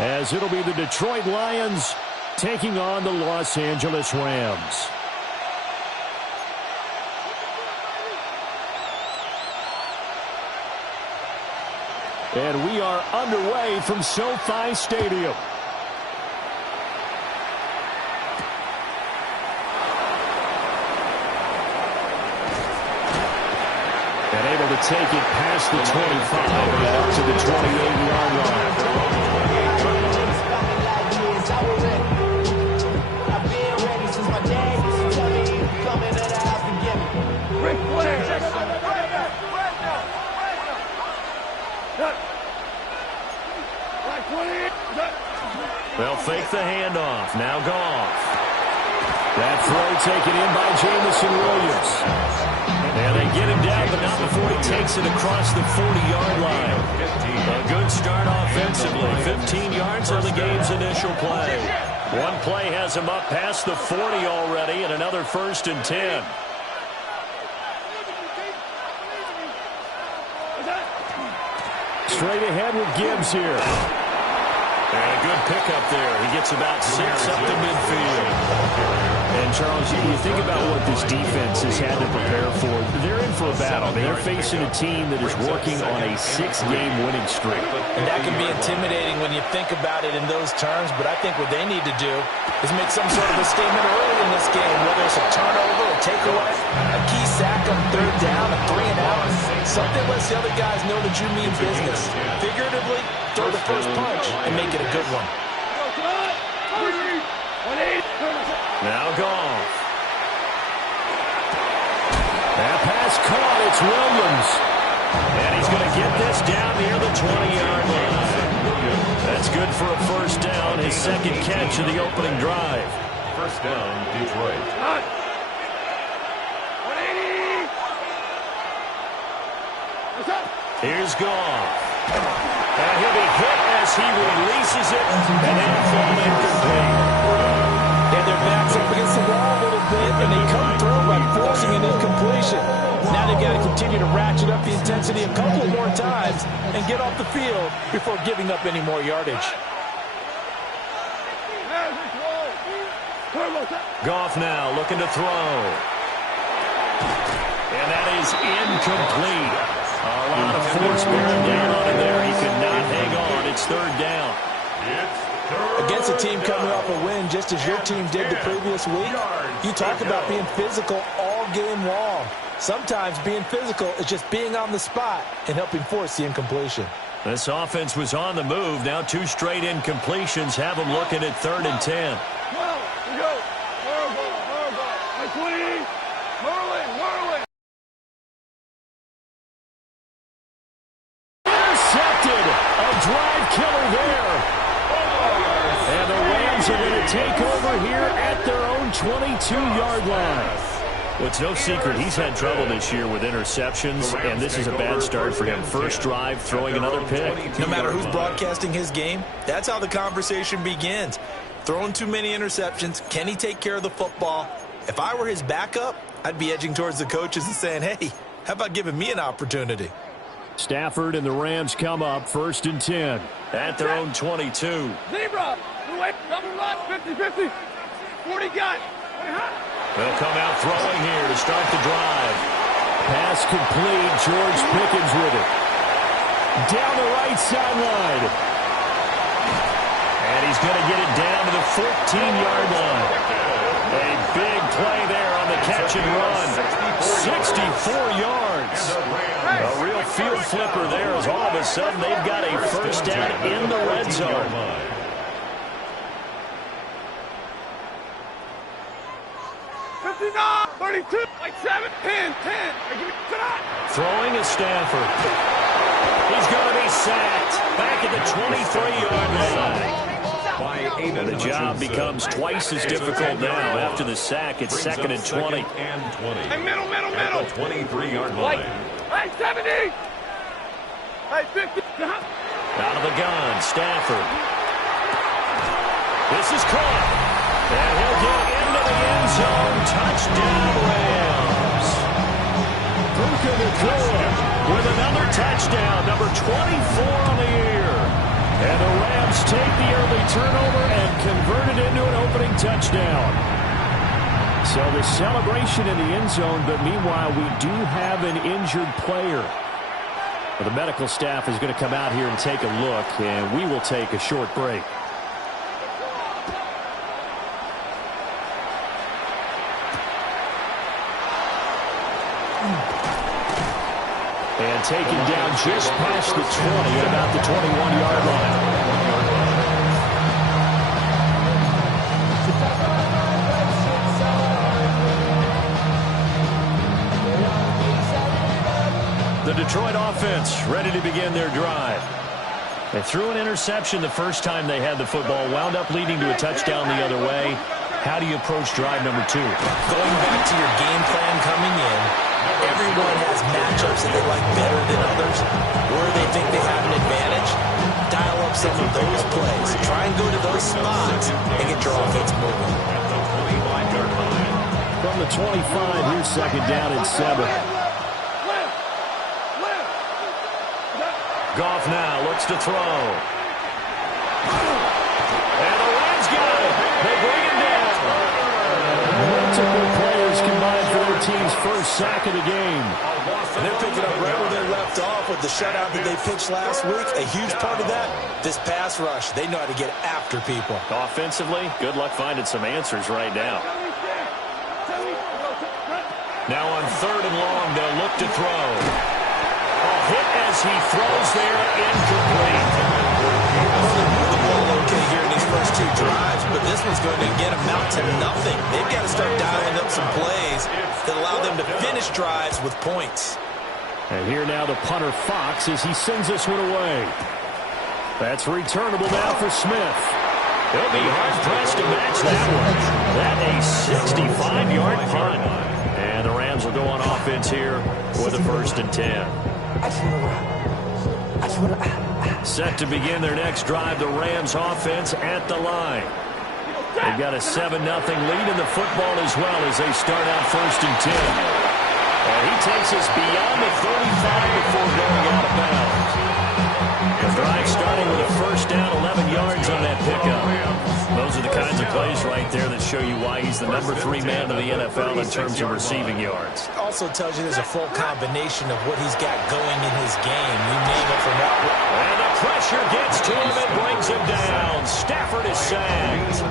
as it'll be the Detroit Lions taking on the Los Angeles Rams. And we are underway from SoFi Stadium. And able to take it past the 25 and up to the 28-yard line. They'll fake the handoff. Now Goff. That throw taken in by Jamison Williams. And they get him down, but not before he takes it across the 40-yard line. A good start offensively. 15 yards on the game's initial play. One play has him up past the 40 already, and another 1st and 10. Straight ahead with Gibbs here. And a good pickup there. He gets about 6 up to midfield. And, Charles, you think about what this defense has had to prepare for. They're in for a battle. They're facing a team that is working on a 6-game winning streak. And that can be intimidating when you think about it in those terms, but I think what they need to do is make some sort of a statement early in this game, whether it's a turnover, a takeaway, a key sack on 3rd down, a 3-and-out. Something lets the other guys know that you mean business. Figuratively, throw the first punch and make it a good one. Now Goff. That pass caught. It's Williams. And he's going to get this down near the 20-yard line. That's good for a 1st down, his 2nd catch of the opening drive. 1st down, Detroit. Here's Goff. And he'll be hit as he releases it, and then fall incomplete. And their backs up against the wall a little bit, and they come through by forcing an incompletion. Now they've got to continue to ratchet up the intensity a couple more times and get off the field before giving up any more yardage. Goff now looking to throw. And that is incomplete. A lot of force bearing down on him there. He could not hang on. It's 3rd down. Against a team coming off a win, just as your team did the previous week, you talk about being physical all game long. Sometimes being physical is just being on the spot and helping force the incompletion. This offense was on the move. Now 2 straight incompletions have them looking at 3rd and 10. Intercepted. A drive killer there. And the Rams are going to take over here at their own 22-yard line. Well, it's no secret he's had trouble this year with interceptions, and this is a bad start for him. First drive, throwing another pick. No matter who's broadcasting his game, that's how the conversation begins. Throwing too many interceptions, can he take care of the football? If I were his backup, I'd be edging towards the coaches and saying, hey, how about giving me an opportunity? Stafford and the Rams come up 1st and 10 at their own 22. Zebra, double run, 50-50, 40 gun. They'll come out throwing here to start the drive. Pass complete. George Pickens with it. Down the right sideline. And he's going to get it down to the 14-yard line. A big play there on the catch and run. 64 yards. A real field flipper there as all of a sudden they've got a 1st down in the red zone. 32, like 7, 10, 10. Throwing is Stafford. He's going to be sacked back at the 23-yard line. The job becomes twice as difficult now after the sack. It's 2nd and 20. Hey, middle. 23-yard line. Hey, 70. Hey, 50. Out of the gun, Stafford. This is caught. And he'll get into the end zone. Touchdown, Rams. Puka Nacua with another touchdown, number 24 on the year. And the Rams take the turnover and converted into an opening touchdown. So the celebration in the end zone, but meanwhile we do have an injured player. Well, the medical staff is going to come out here and take a look, and we will take a short break. And taken down just past the 20 at about the 21-yard line. The Detroit offense ready to begin their drive. They threw an interception the first time they had the football, wound up leading to a touchdown the other way. How do you approach drive number 2? Going back to your game plan coming in, everyone has matchups that they like better than others. Where they think they have an advantage, dial up some of those plays. Try and go to those spots and get your offense moving. From the 25, here's second down and 7. Goff now looks to throw. And the Rams got it. They bring him down. Multiple players combined for their team's first sack of the game. And they're picking up right where they left off with the shutout that they pitched last week. A huge part of that, this pass rush. They know how to get after people. Offensively, good luck finding some answers right now. Now on 3rd and long, they'll look to throw. Hit as he throws there, incomplete. The ball okay here in these first 2 drives, but this one's going to get amount to nothing. They've got to start dialing up some plays that allow them to finish drives with points. And here now the punter Fox as he sends this one away. That's returnable now for Smith. He'll be hard-pressed to match that one. That a 65-yard punt. And the Rams will go on offense here with a 1st and 10. Set to begin their next drive, the Rams offense at the line. They've got a 7-0 lead in the football as well as they start out 1st and 10. And he takes us beyond the 35 before going out of bounds. The drive starting with a 1st down, 11 yards on that pickup. Those are the kinds of plays right there that show you why he's the number 3 man in the NFL in terms of receiving yards. Also tells you there's a full combination of what he's got going in his game. You name it from that. And the pressure gets to him and brings him down. Stafford is sacked.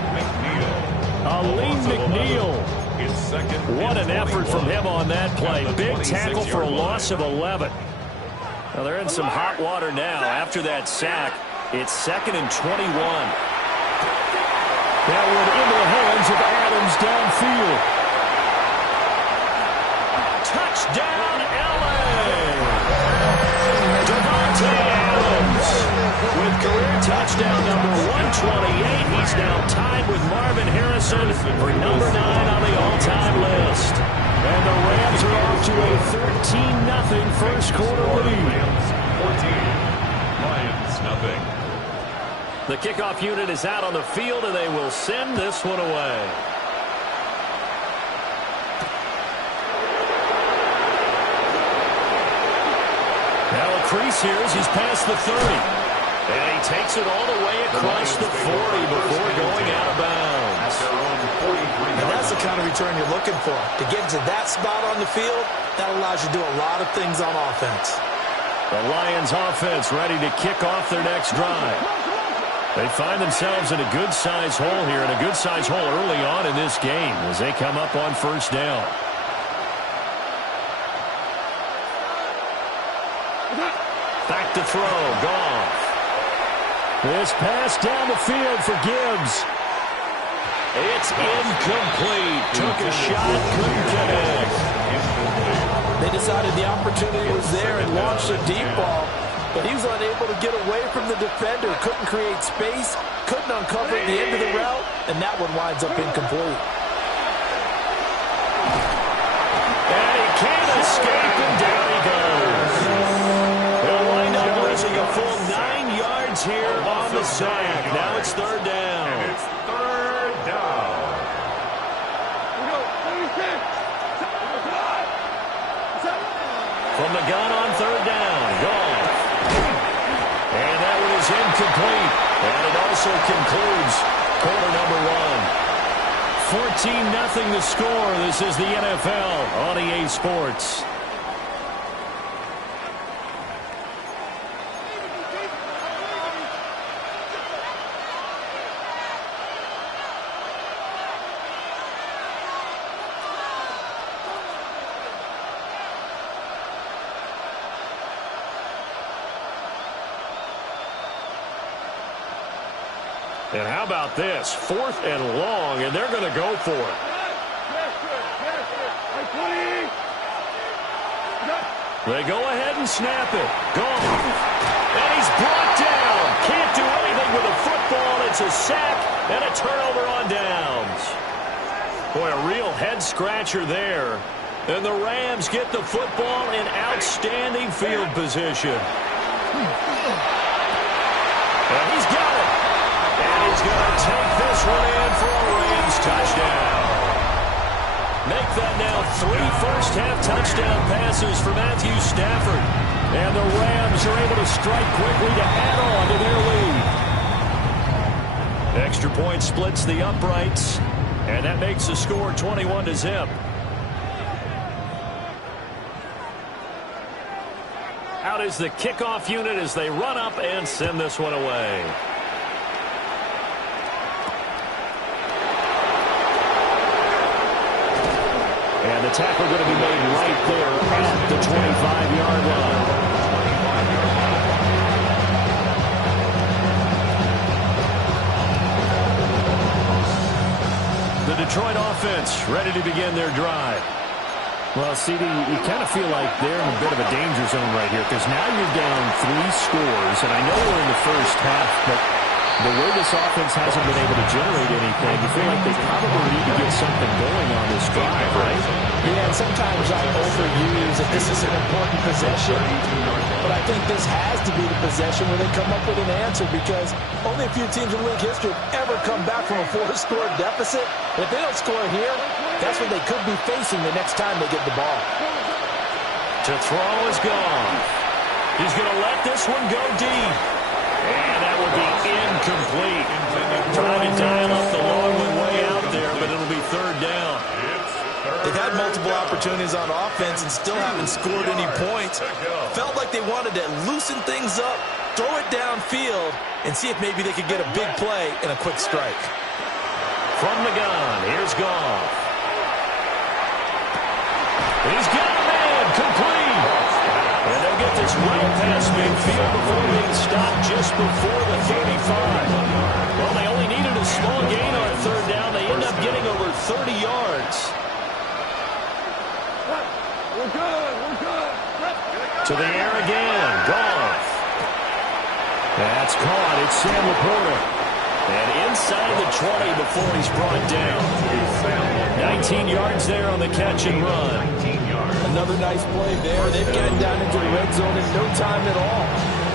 Aleem McNeil. What an effort from him on that play. Big tackle for a loss of 11. Well, they're in some hot water now. After that sack, it's 2nd and 21. That one into the hands of Adams downfield. Touchdown, L.A. Davante Adams with career touchdown number 128. He's now tied with Marvin Harrison for number 9 on the all-time list. And the Rams are off to a 13-0 first quarter lead. 14, Lions nothing. The kickoff unit is out on the field, and they will send this one away. Now a crease here as he's past the 30. And he takes it all the way across the 40 before going out of bounds. And that's the kind of return you're looking for. To get to that spot on the field, that allows you to do a lot of things on offense. The Lions offense ready to kick off their next drive. They find themselves in a good-sized hole here, and a good-sized hole early on in this game as they come up on 1st down. Back to throw, Goff. This pass down the field for Gibbs. It's incomplete. Took a shot, couldn't connect. They decided the opportunity was there and launched a deep ball, but he was unable to get away from the defender. Couldn't create space, couldn't uncover at the end of the route, and that one winds up incomplete. And he can't escape, and down he goes. They'll wind up losing a full 9 yards here on the sack. Now it's 3rd down. And it's 3rd down. From the gun on 3rd down, Goff. And that one is incomplete. And it all whistle concludes quarter number one. 14-0 the score. This is the NFL on EA Sports. And how about this? 4th and long, and they're going to go for it. They go ahead and snap it. Gone. And he's brought down. Can't do anything with a football. It's a sack and a turnover on downs. Boy, a real head-scratcher there. And the Rams get the football in outstanding field position. And he's got it. And he's going to take this one in for a Rams touchdown. Make that now 3 first-half touchdown passes for Matthew Stafford. And the Rams are able to strike quickly to add on to their lead. Extra point splits the uprights. And that makes the score 21-0. Out is the kickoff unit as they run up and send this one away. And the tackle going to be made right there at the 25-yard line. The Detroit offense ready to begin their drive. Well, CD, you kind of feel like they're in a bit of a danger zone right here because now you're down 3 scores, and I know we're in the first half, but the way this offense hasn't been able to generate anything, you feel like they probably need to get something going on this drive, right? Yeah, and sometimes I overuse that this is an important possession, but I think this has to be the possession where they come up with an answer because only a few teams in league history have ever come back from a 4-score deficit. And if they don't score here, that's what they could be facing the next time they get the ball. To throw is gone. He's going to let this one go deep. And that will be incomplete. Trying to dial up the long one way out there, but it'll be 3rd down. They've had multiple opportunities on offense and still haven't scored any points. Felt like they wanted to loosen things up, throw it downfield, and see if maybe they could get a big play and a quick strike. From the gun, here's Goff. He's got a man, complete. And they'll get this right past midfield before being stopped just before the 35. Well, they only needed a small gain on 3rd down. They end up getting over 30 yards. We're good. To the air again, Goff. That's caught. It's Sam Laporta. And inside the 20 before he's brought down. 19 yards there on the catch and run. Another nice play there. They've gotten down into the red zone in no time at all.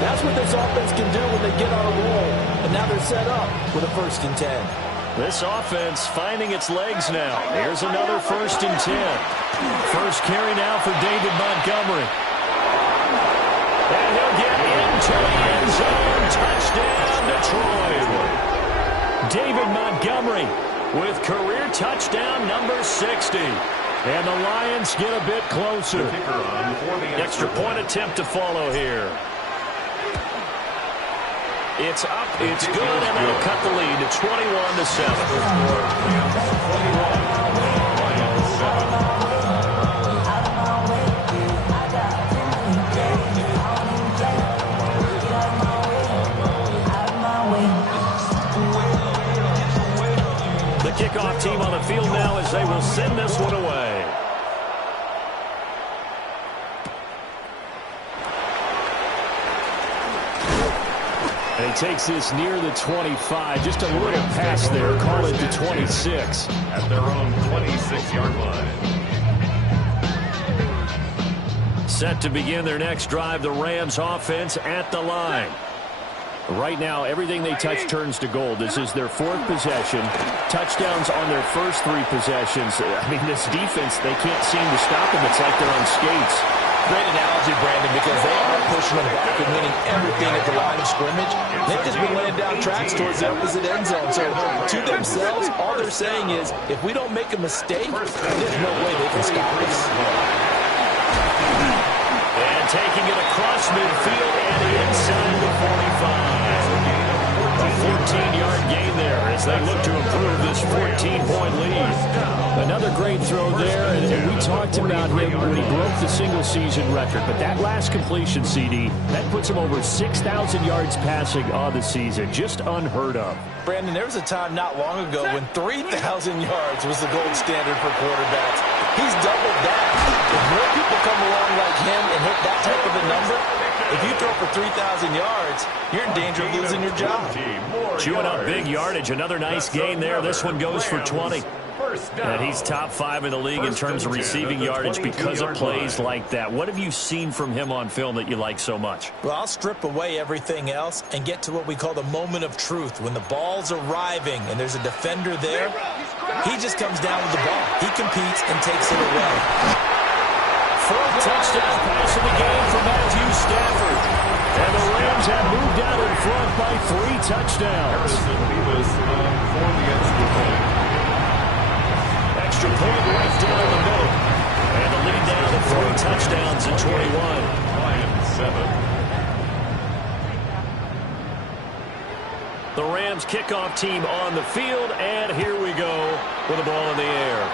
That's what this offense can do when they get on a roll. And now they're set up with a 1st and 10. This offense finding its legs now. Here's another 1st and 10. First carry now for David Montgomery. And he'll get into the end zone. Touchdown, Detroit. David Montgomery with career touchdown number 60. And the Lions get a bit closer. Extra point attempt to follow here. It's up, it's good, and that'll cut the lead to 21-7. Kickoff team on the field now as they will send this one away. And he takes this near the 25. Just a little pass there. Call it the 26. At their own 26-yard line. Set to begin their next drive, the Rams offense at the line. Right now, everything they touch turns to gold. This is their 4th possession. Touchdowns on their first 3 possessions. I mean, this defense, they can't seem to stop them. It's like they're on skates. Great analogy, Brandon, because they are pushing them back and winning everything at the line of scrimmage. They've just been laying down tracks towards the opposite end zone. So to themselves, all they're saying is, if we don't make a mistake, there's no way they can stop us. And taking it across midfield and inside the 45. A 14-yard gain there as they look to improve this 14-point lead. Another great throw there, and we talked about him when he broke the single-season record. But that last completion, CD, that puts him over 6,000 yards passing on the season. Just unheard of. Brandon, there was a time not long ago when 3,000 yards was the gold standard for quarterbacks. He's doubled that. If more people come along like him and hit that type of a number, if you throw for 3,000 yards, you're in danger of losing your job. Chewing up big yardage. Another nice gain there. This one goes for 20. And he's top 5 in the league in terms of receiving yardage because of plays like that. What have you seen from him on film that you like so much? Well, I'll strip away everything else and get to what we call the moment of truth. When the ball's arriving and there's a defender there, he just comes down with the ball. He competes and takes it away. Fourth touchdown pass of the game for Matthew Stafford. And the Rams have moved out in front by 3 touchdowns. Extra point right down the middle. And the lead down to 3 touchdowns at 21. Lions 7. The Rams kickoff team on the field, and here we go with the ball in the air.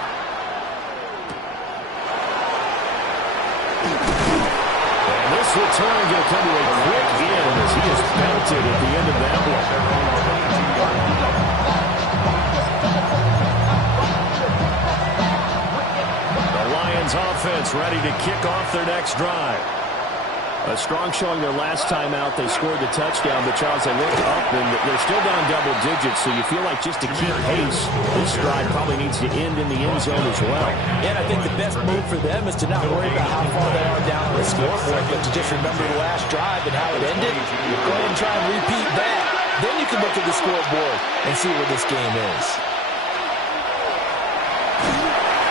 And this return going to come to a quick end as he is belted at the end of that one. Offense ready to kick off their next drive. A strong showing their last time out. They scored the touchdown, but Charles, they looked up and they're still down double digits, so you feel like just to keep pace, this drive probably needs to end in the end zone as well. And I think the best move for them is to not worry about how far they are down on the scoreboard, but to just remember the last drive and how it ended. Go ahead and try and repeat that. Then you can look at the scoreboard and see where this game is.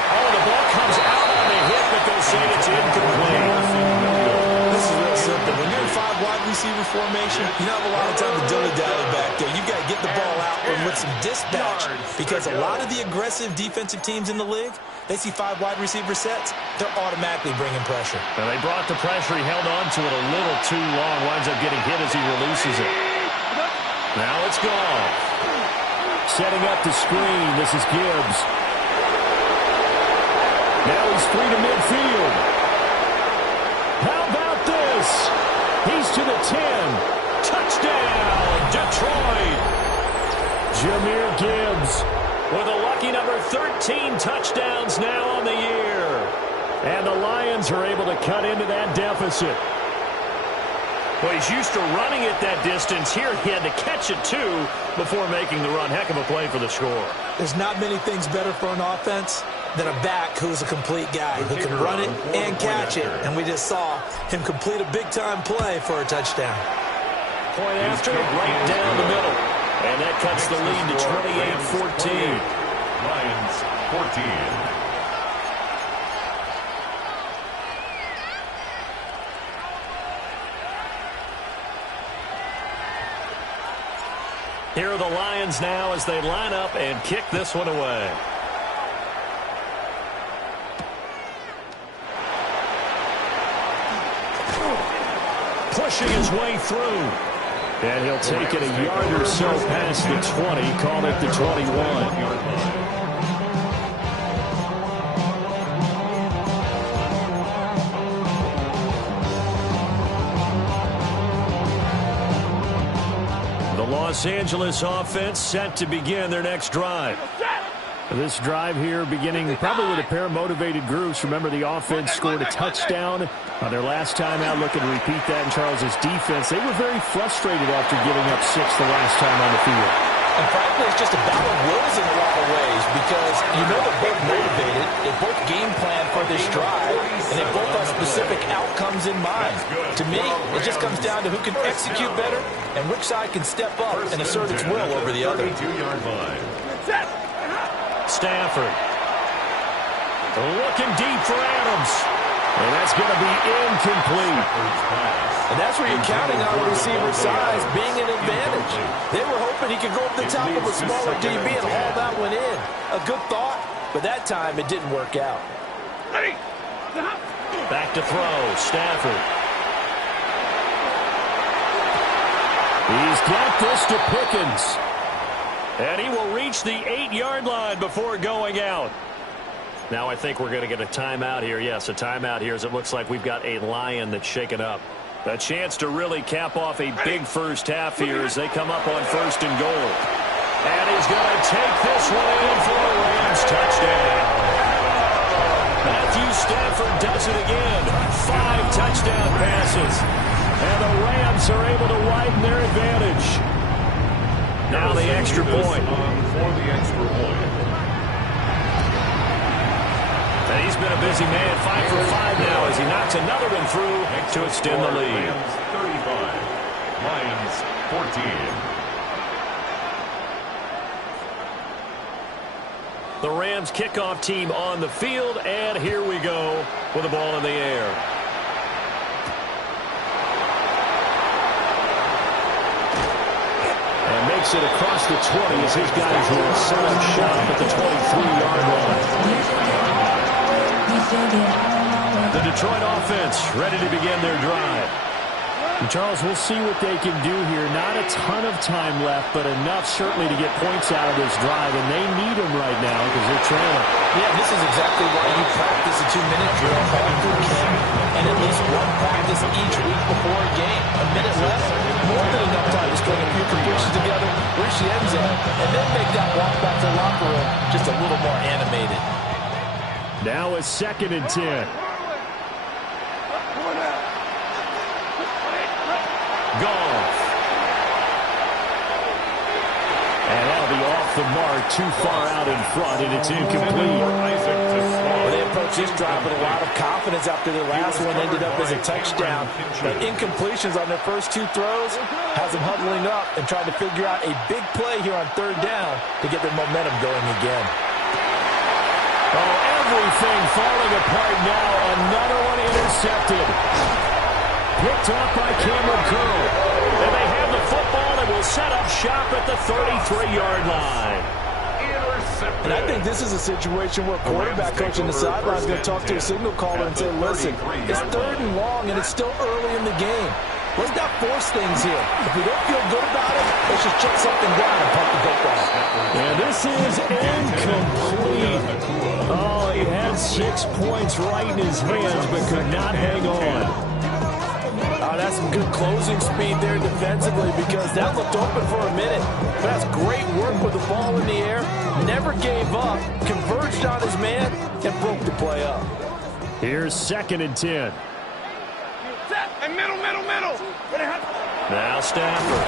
Oh, the ball comes out on the hit, but they'll say it's incomplete. This is real simple. When you're in 5 wide receiver formation, you don't have a lot of time to dilly-dally back there. You've got to get the ball out and with some dispatch, because a lot of the aggressive defensive teams in the league, they see 5 wide receiver sets, they're automatically bringing pressure. Now they brought the pressure. He held on to it a little too long. Winds up getting hit as he releases it. Now it's gone. Setting up the screen. This is Gibbs. Now he's free to midfield. How about this? He's to the 10. Touchdown, Detroit. Jahmyr Gibbs with a lucky number 13 touchdowns now on the year. And the Lions are able to cut into that deficit. Well, he's used to running it that distance. Here he had to catch it, too, before making the run. Heck of a play for the score. There's not many things better for an offense than a back who's a complete guy who can run it and catch it. And we just saw him complete a big-time play for a touchdown. Point after, right down the middle. And that cuts the lead to 28-14. Lions 14. Here are the Lions now as they line up and kick this one away. Pushing his way through. And he'll take it a yard or so past the 20, call it the 21. Los Angeles offense set to begin their next drive. This drive here beginning probably with a pair of motivated groups. Remember, the offense scored a touchdown on their last time out. Looking to repeat that in Charles's defense. They were very frustrated after giving up 6 the last time on the field. And frankly, it's just a battle of wills in a lot of ways, because you know they're both motivated, they both game plan for this drive, and they both have specific outcomes in mind. To me, it just comes down to who can execute better and which side can step up and assert its will over the other. 32-yard line. Stafford looking deep for Adams. And that's going to be incomplete. And that's where you're counting on the receiver's size being an advantage. They were hoping he could go up the top of a smaller DB and haul that one in. A good thought, but that time it didn't work out. Ready. Back to throw, Stafford. He's got this to Pickens. And he will reach the 8-yard line before going out. Now I think we're going to get a timeout here. Yes, a timeout here as it looks like we've got a Lion that's shaken up. A chance to really cap off a big first half here as they come up on 1st and goal. And he's going to take this one in for a Rams touchdown. Matthew Stafford does it again. 5 touchdown passes. And the Rams are able to widen their advantage. Now the extra point. For the extra point. And he's been a busy man, 5 for 5 now as he knocks another one through to extend the lead. Rams 35, Lions 14. The Rams kickoff team on the field, and here we go with the ball in the air. And makes it across the 20 as his guys will set up shop at the 23-yard line. The Detroit offense ready to begin their drive. And Charles, we'll see what they can do here. Not a ton of time left, but enough certainly to get points out of this drive, and they need them right now because they're trailing. Yeah, this is exactly why you practice a 2-minute drill all through camp and at least one practice each week before a game. A minute left, more than enough time to string a few completions together, reach the end zone, and then make that walk back to the locker room just a little more animated. Now a 2nd and 10. Goff. And that'll be off the mark, too far out in front, and it's incomplete. Well, they approached this drive with a lot of confidence after their last one ended up as a touchdown. But incompletions on their first 2 throws has them huddling up and trying to figure out a big play here on 3rd down to get their momentum going again. Oh, everything falling apart now. Another one intercepted. Picked off by Cameron Curl. And they have the football and will set up shop at the 33-yard line. And I think this is a situation where a quarterback coach on the sideline is going to talk to a signal caller and say, listen, it's 3rd and long and it's still early in the game. Let's not force things here. If we don't feel good about it, let's just check something down and pump the football. And this is incomplete. Oh, he had 6 points right in his hands but could not hang on. Oh, that's some good closing speed there defensively because that looked open for a minute. But that's great work with the ball in the air. Never gave up, converged on his man, and broke the play up. Here's 2nd and 10. And middle. Now Stafford.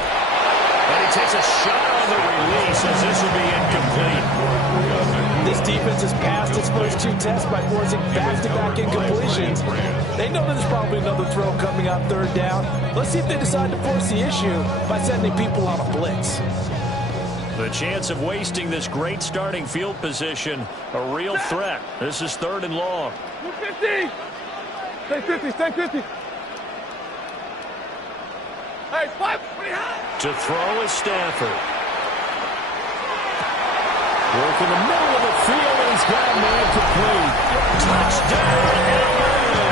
And he takes a shot on the release as this will be incomplete. This defense has passed its first 2 tests by forcing back-to-back incompletions. They know there's probably another throw coming on 3rd down. Let's see if they decide to force the issue by sending people on a blitz. The chance of wasting this great starting field position, a real threat. This is 3rd and long. 50. Stay 50. Hey, 5. To throw is Stafford. Work in the middle of the field, and he's got a man complete. Touchdown, LA!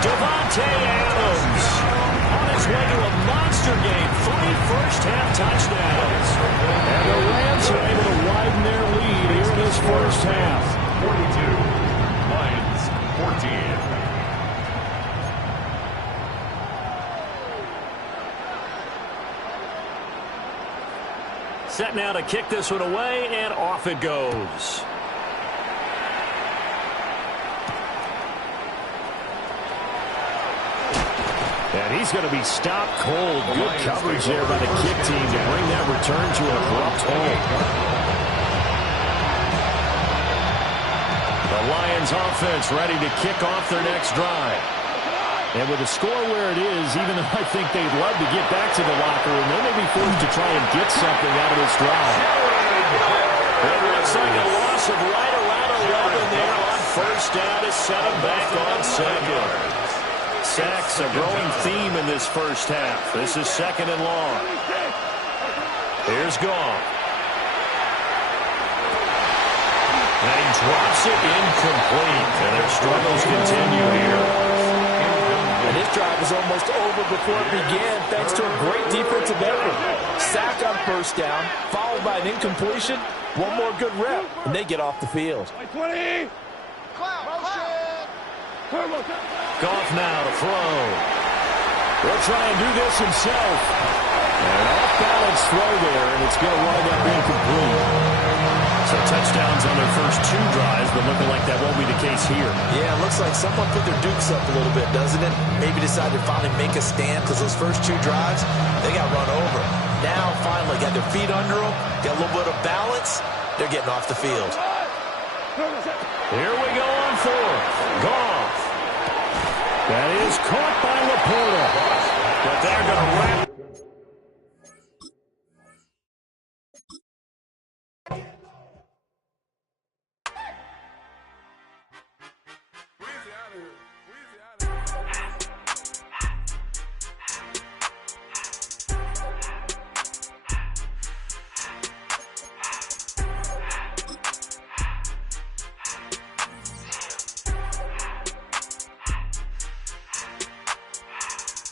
Devontae Adams on his way to a monster game. 3 first-half touchdowns. And the Rams are able to widen their lead here in this first half. 42, Lions 14. Set now to kick this one away, and off it goes. And he's going to be stopped cold. Good coverage there by the kick team to bring that return to an abrupt halt. The Lions offense ready to kick off their next drive. And with the score where it is, even though I think they'd love to get back to the locker room, they may be forced to try and get something out of this drive. It looks like a loss of right around 11 there on first down to set him back on second. Sacks a growing theme in this first half. This is second and long. Here's Goff. And he drops it incomplete. And their struggles continue here. And this drive is almost over before it began, thanks to a great defensive effort. Sack on first down, followed by an incompletion. One more good rep, and they get off the field. 20. Goff now to throw. He'll try and do this himself. An off-balance throw there, and it's going to wind up incomplete. So touchdowns on their first two drives, but looking like that won't be the case here. Yeah, it looks like someone put their dukes up a little bit, doesn't it? Maybe decided to finally make a stand because those first two drives, they got run over. Now, finally, got their feet under them, got a little bit of balance. They're getting off the field. Here we go on fourth. Goff. That is caught by Laporta. But they're going to wrap.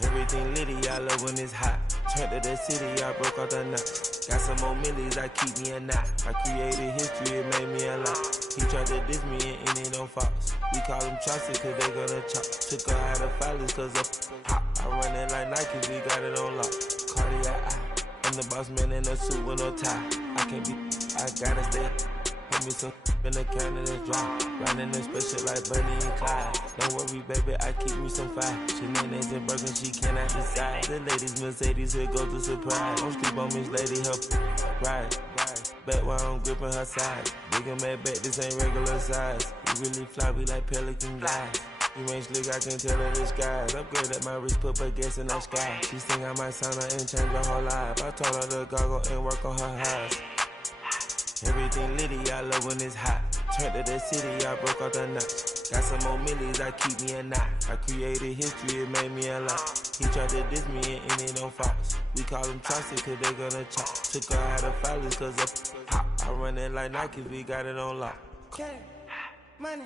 Everything litty, I love when it's hot. Turned to the city, I broke out the knot. Got some more millies, I keep me a knot. I created history, it made me a lot. He tried to diss me and it don't false. We call them Chaucer cause they gonna chop. Took her out of filers cause of hot. I run it like Nike, we got it on lock. Cardiac eye, I'm the boss man in a suit with no tie. I can't be, I gotta stay. Put me some in the counter that's dry. Riding in special like Bunny and Clyde. Don't worry, baby, I keep me some fire. Shenanigans and Birkin, she cannot decide. The ladies Mercedes, here go to surprise. Don't sleep on Miss Lady, help ride. Back while I'm gripping her side. Big and mad back, this ain't regular size. We really fly, we like pelican glide. You ain't slick, I can tell her the skies. Upgrade at my wrist, put her gas in the sky. She think I might sign her and change her whole life. I told her to goggle and work on her highs. Everything litty, I love when it's hot. Turned to the city, I broke out the knot. Got some more millies, I keep me a knot. I created history, it made me a lot. He tried to diss me and it don't false. We call them Chaucer cause they gonna chop. Took her out of filers cause of hot. I run it like Nike, we got it on lock. Money.